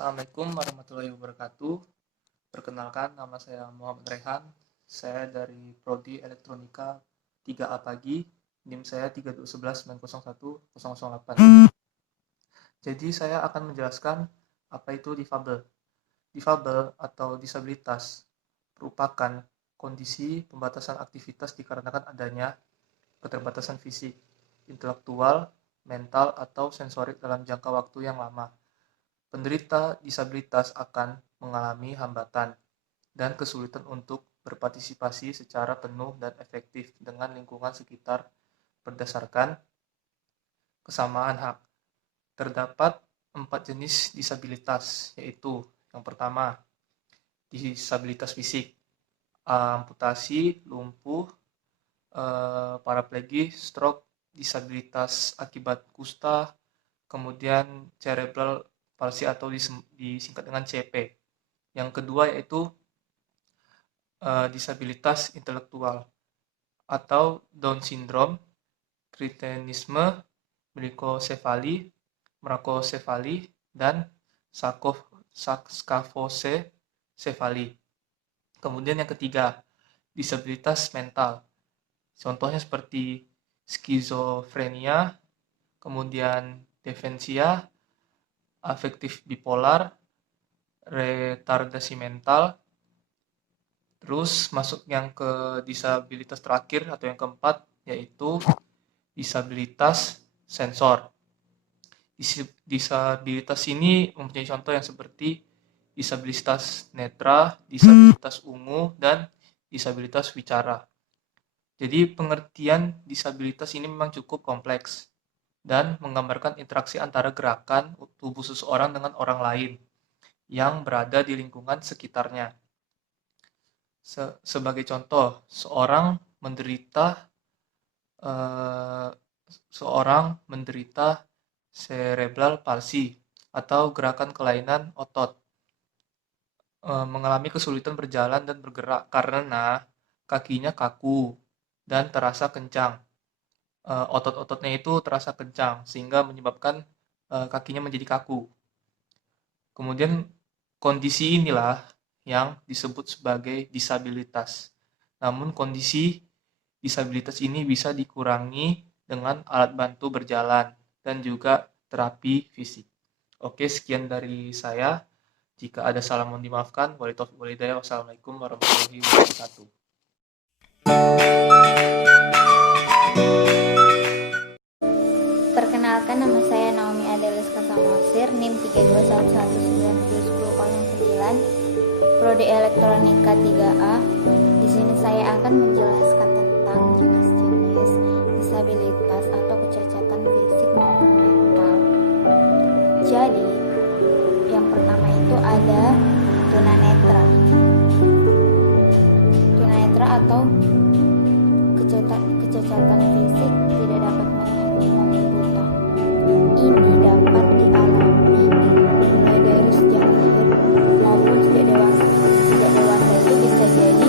Assalamualaikum warahmatullahi wabarakatuh. Perkenalkan, nama saya Muhammad Rehan. Saya dari Prodi Elektronika 3A Pagi. NIM saya 321190108. Jadi saya akan menjelaskan apa itu difabel. Difabel atau disabilitas merupakan kondisi pembatasan aktivitas dikarenakan adanya keterbatasan fisik, intelektual, mental, atau sensorik dalam jangka waktu yang lama. Penderita disabilitas akan mengalami hambatan dan kesulitan untuk berpartisipasi secara penuh dan efektif dengan lingkungan sekitar berdasarkan kesamaan hak. Terdapat 4 jenis disabilitas, yaitu yang pertama, disabilitas fisik, amputasi, lumpuh, paraplegia, stroke, disabilitas akibat kusta, kemudian cerebral palsy atau disingkat dengan CP. Yang kedua yaitu disabilitas intelektual atau Down syndrome, kretinisme, makrocephali, dan scaphosefali. Kemudian yang ketiga, disabilitas mental. Contohnya seperti skizofrenia, kemudian demensia, afektif bipolar, retardasi mental. Terus masuk yang ke disabilitas terakhir atau yang keempat, yaitu disabilitas sensor. Disabilitas ini mempunyai contoh yang seperti disabilitas netra, disabilitas ungu, dan disabilitas wicara. Jadi pengertian disabilitas ini memang cukup kompleks dan menggambarkan interaksi antara gerakan tubuh seseorang dengan orang lain yang berada di lingkungan sekitarnya. Sebagai contoh, seorang menderita cerebral palsy atau gerakan kelainan otot, mengalami kesulitan berjalan dan bergerak karena kakinya kaku dan terasa kencang. Otot-ototnya itu terasa kencang sehingga menyebabkan kakinya menjadi kaku. Kemudian kondisi inilah yang disebut sebagai disabilitas. Namun kondisi disabilitas ini bisa dikurangi dengan alat bantu berjalan dan juga terapi fisik. Oke, sekian dari saya. Jika ada salah mohon dimaafkan. Wassalamualaikum warahmatullahi wabarakatuh. Perkenalkan, nama saya Naomi Adelis Kasamosir, NIM 3211909, Prodi Elektronika 3A. Di sini saya akan menjelaskan tentang jenis-jenis disabilitas atau kecacatan fisik maupun mental. Jadi, yang pertama itu ada tunanetra. Tunanetra atau kecacatan fisik tidak dapat melihat maupun buta. Ini dapat dialami mulai dari sejak lahir maupun sejak dewasa. Sejak dewasa itu bisa jadi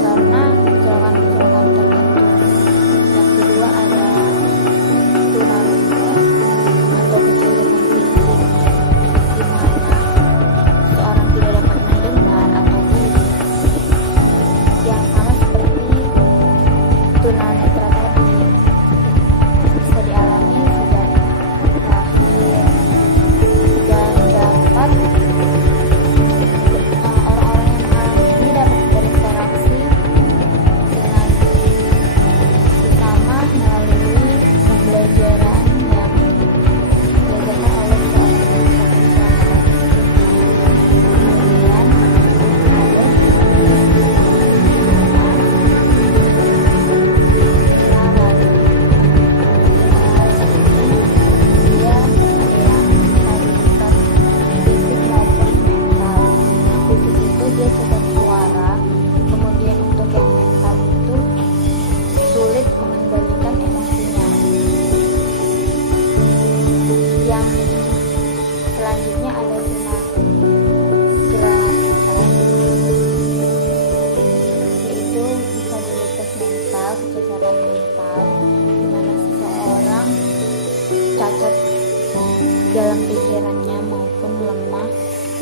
karena kecelakaan tertentu. Yang kedua ada tunanetra atau kecacatan fisik, di mana seorang tidak dapat mendengar atau melihat. Yang sama seperti tunanetra tadi.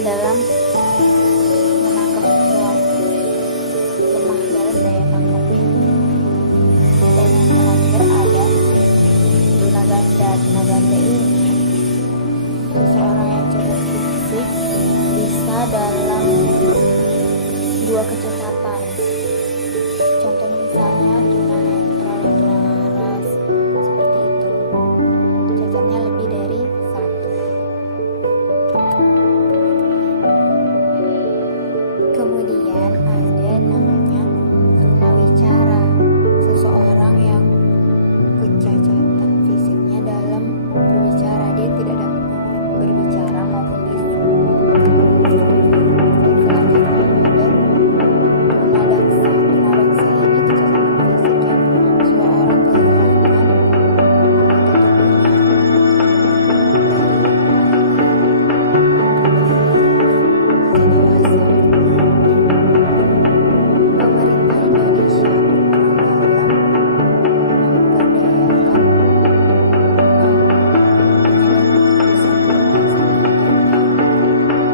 dalam menangkap sesuatu, lemah dalam daya tangkapnya. Dan yang terakhir ada tunaganda. Tunaganda ini seseorang yang cacat fisik bisa dalam dua kecacatan. Contoh misalnya tunanetra dan tunawaras, seperti itu. Cacatnya lebih dari satu. Kemudian ada namanya tunawicara, seseorang yang kecacatan fisiknya dalam berbicara, dia tidak dapat berbicara maupun bisu. Dan selanjutnya ada tunadaksa. Tunadaksa ini kecacatan fisik yang seseorang kehilangan anggota tubuhnya dari dewasa. Pemerintah Indonesia berperan dalam memberdayakan penyandang disabilitas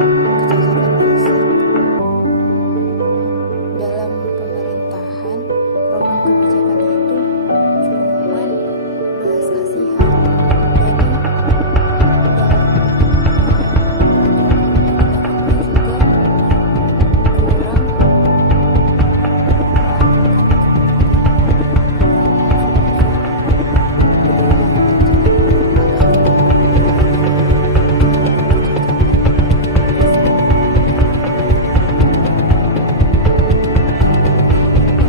yang kecacatan fisik. Dalam pemerintahan, program kebijakannya itu cuman belas kasihan. Jadi dalam undang-undangnya juga kurang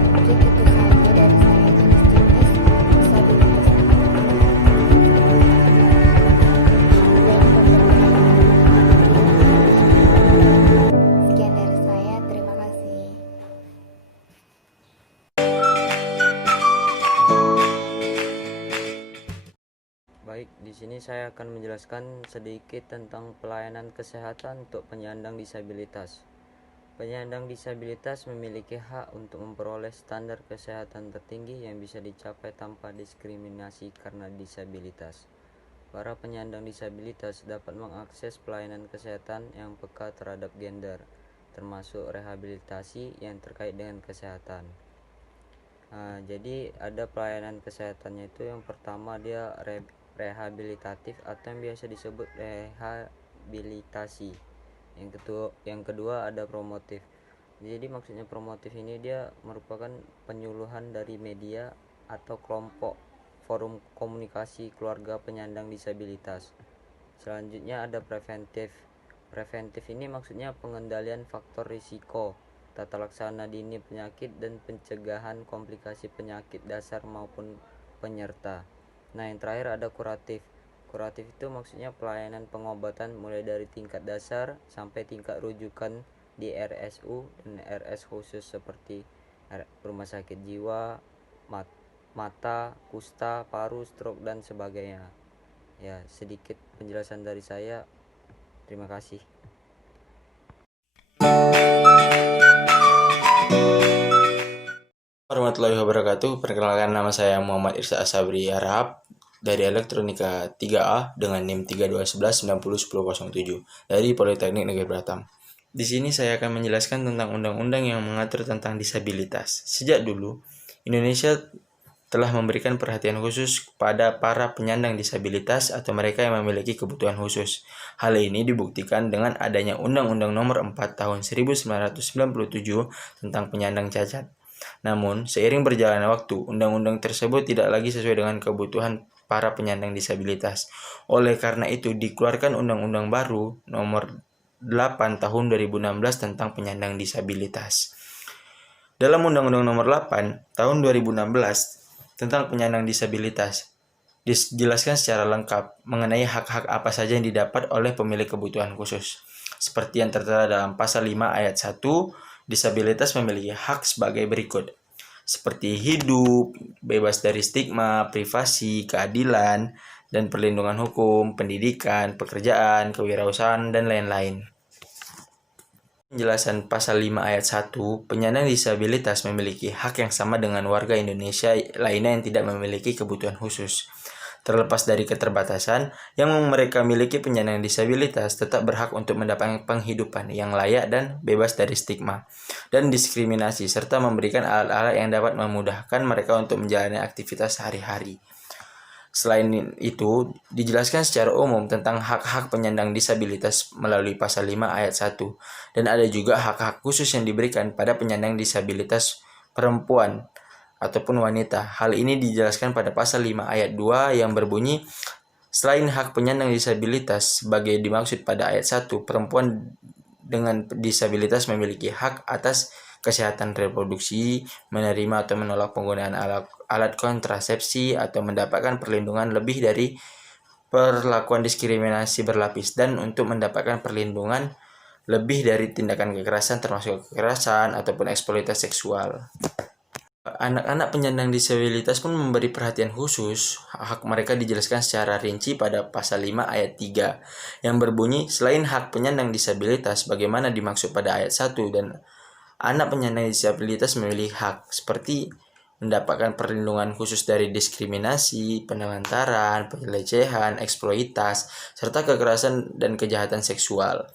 Mungkin itu saja dari saya, jenis-jenis disabilitas dan pemberdayaan. Sekian dari saya, terima kasih. Baik, di sini saya akan menjelaskan sedikit tentang pelayanan kesehatan untuk penyandang disabilitas. Penyandang disabilitas memiliki hak untuk memperoleh standar kesehatan tertinggi yang bisa dicapai tanpa diskriminasi karena disabilitas. Para penyandang disabilitas dapat mengakses pelayanan kesehatan yang peka terhadap gender, termasuk rehabilitasi yang terkait dengan kesehatan. Jadi ada pelayanan kesehatannya itu, yang pertama dia rehabilitatif atau yang biasa disebut rehabilitasi. Yang kedua ada promotif. Jadi maksudnya promotif ini dia merupakan penyuluhan dari media atau kelompok forum komunikasi keluarga penyandang disabilitas. Selanjutnya ada preventif. Preventif ini maksudnya pengendalian faktor risiko, tata laksana dini penyakit dan pencegahan komplikasi penyakit dasar maupun penyerta. Nah, yang terakhir ada kuratif. Kuratif itu maksudnya pelayanan pengobatan mulai dari tingkat dasar sampai tingkat rujukan di RSU dan RS khusus seperti rumah sakit jiwa, mata, kusta, paru, stroke dan sebagainya. Ya, sedikit penjelasan dari saya. Terima kasih. Warahmatullahi wabarakatuh. Perkenalkan, nama saya Muhammad Irsa Asabri Harahap dari Elektronika 3A dengan NIM 3211901007 dari Politeknik Negeri Batam. Di sini saya akan menjelaskan tentang undang-undang yang mengatur tentang disabilitas. Sejak dulu, Indonesia telah memberikan perhatian khusus kepada para penyandang disabilitas atau mereka yang memiliki kebutuhan khusus. Hal ini dibuktikan dengan adanya Undang-Undang Nomor 4 Tahun 1997 tentang penyandang cacat. Namun, seiring berjalannya waktu, undang-undang tersebut tidak lagi sesuai dengan kebutuhan para penyandang disabilitas. Oleh karena itu, dikeluarkan Undang-Undang baru Nomor 8 Tahun 2016 tentang penyandang disabilitas. Dalam Undang-Undang Nomor 8 Tahun 2016 tentang penyandang disabilitas, dijelaskan secara lengkap mengenai hak-hak apa saja yang didapat oleh pemilik kebutuhan khusus. Seperti yang tertera dalam Pasal 5 Ayat 1, disabilitas memiliki hak sebagai berikut, seperti hidup, bebas dari stigma, privasi, keadilan, dan perlindungan hukum, pendidikan, pekerjaan, kewirausahaan, dan lain-lain. Penjelasan Pasal 5 Ayat 1, penyandang disabilitas memiliki hak yang sama dengan warga Indonesia lainnya yang tidak memiliki kebutuhan khusus. Terlepas dari keterbatasan yang mereka miliki, penyandang disabilitas tetap berhak untuk mendapatkan penghidupan yang layak dan bebas dari stigma dan diskriminasi, serta memberikan alat-alat yang dapat memudahkan mereka untuk menjalani aktivitas sehari-hari. Selain itu, dijelaskan secara umum tentang hak-hak penyandang disabilitas melalui pasal 5 ayat 1, dan ada juga hak-hak khusus yang diberikan pada penyandang disabilitas perempuan ataupun wanita. Hal ini dijelaskan pada pasal 5 ayat 2 yang berbunyi, selain hak penyandang disabilitas sebagai dimaksud pada ayat 1, perempuan dengan disabilitas memiliki hak atas kesehatan reproduksi, menerima atau menolak penggunaan alat kontrasepsi, atau mendapatkan perlindungan lebih dari perlakuan diskriminasi berlapis, dan untuk mendapatkan perlindungan lebih dari tindakan kekerasan termasuk kekerasan ataupun eksploitasi seksual. Anak-anak penyandang disabilitas pun memberi perhatian khusus. Hak mereka dijelaskan secara rinci pada pasal 5 ayat 3 yang berbunyi, selain hak penyandang disabilitas bagaimana dimaksud pada ayat 1, dan anak penyandang disabilitas memiliki hak seperti mendapatkan perlindungan khusus dari diskriminasi, penelantaran, pelecehan, eksploitasi, serta kekerasan dan kejahatan seksual,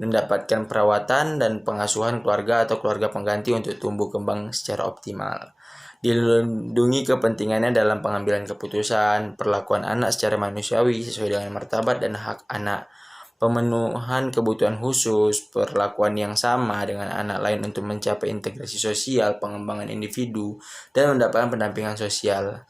mendapatkan perawatan dan pengasuhan keluarga atau keluarga pengganti untuk tumbuh kembang secara optimal, dilindungi kepentingannya dalam pengambilan keputusan, perlakuan anak secara manusiawi sesuai dengan martabat dan hak anak, pemenuhan kebutuhan khusus, perlakuan yang sama dengan anak lain untuk mencapai integrasi sosial, pengembangan individu, dan mendapatkan pendampingan sosial.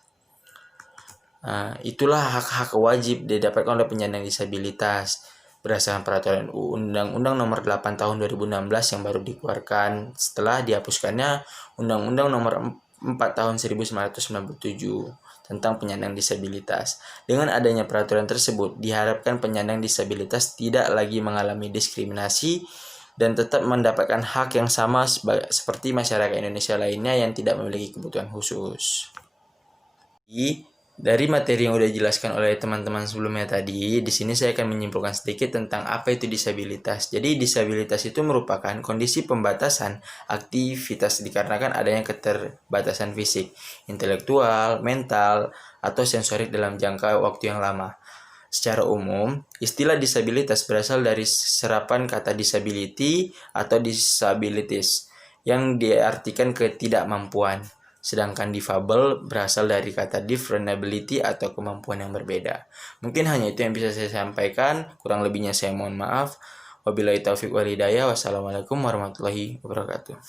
Itulah hak-hak wajib didapatkan oleh penyandang disabilitas berdasarkan peraturan Undang-Undang Nomor 8 Tahun 2016 yang baru dikeluarkan setelah dihapuskannya Undang-Undang Nomor 4 Tahun 1997 tentang penyandang disabilitas. Dengan adanya peraturan tersebut, diharapkan penyandang disabilitas tidak lagi mengalami diskriminasi dan tetap mendapatkan hak yang sama seperti masyarakat Indonesia lainnya yang tidak memiliki kebutuhan khusus. Dari materi yang sudah dijelaskan oleh teman-teman sebelumnya tadi, di sini saya akan menyimpulkan sedikit tentang apa itu disabilitas. Jadi, disabilitas itu merupakan kondisi pembatasan aktivitas dikarenakan adanya keterbatasan fisik, intelektual, mental, atau sensorik dalam jangka waktu yang lama. Secara umum, istilah disabilitas berasal dari serapan kata disability atau disabilities yang diartikan ketidakmampuan. Sedangkan difabel berasal dari kata different ability atau kemampuan yang berbeda. Mungkin hanya itu yang bisa saya sampaikan. Kurang lebihnya saya mohon maaf. Wabillahi taufiq wal hidayah. Wassalamualaikum warahmatullahi wabarakatuh.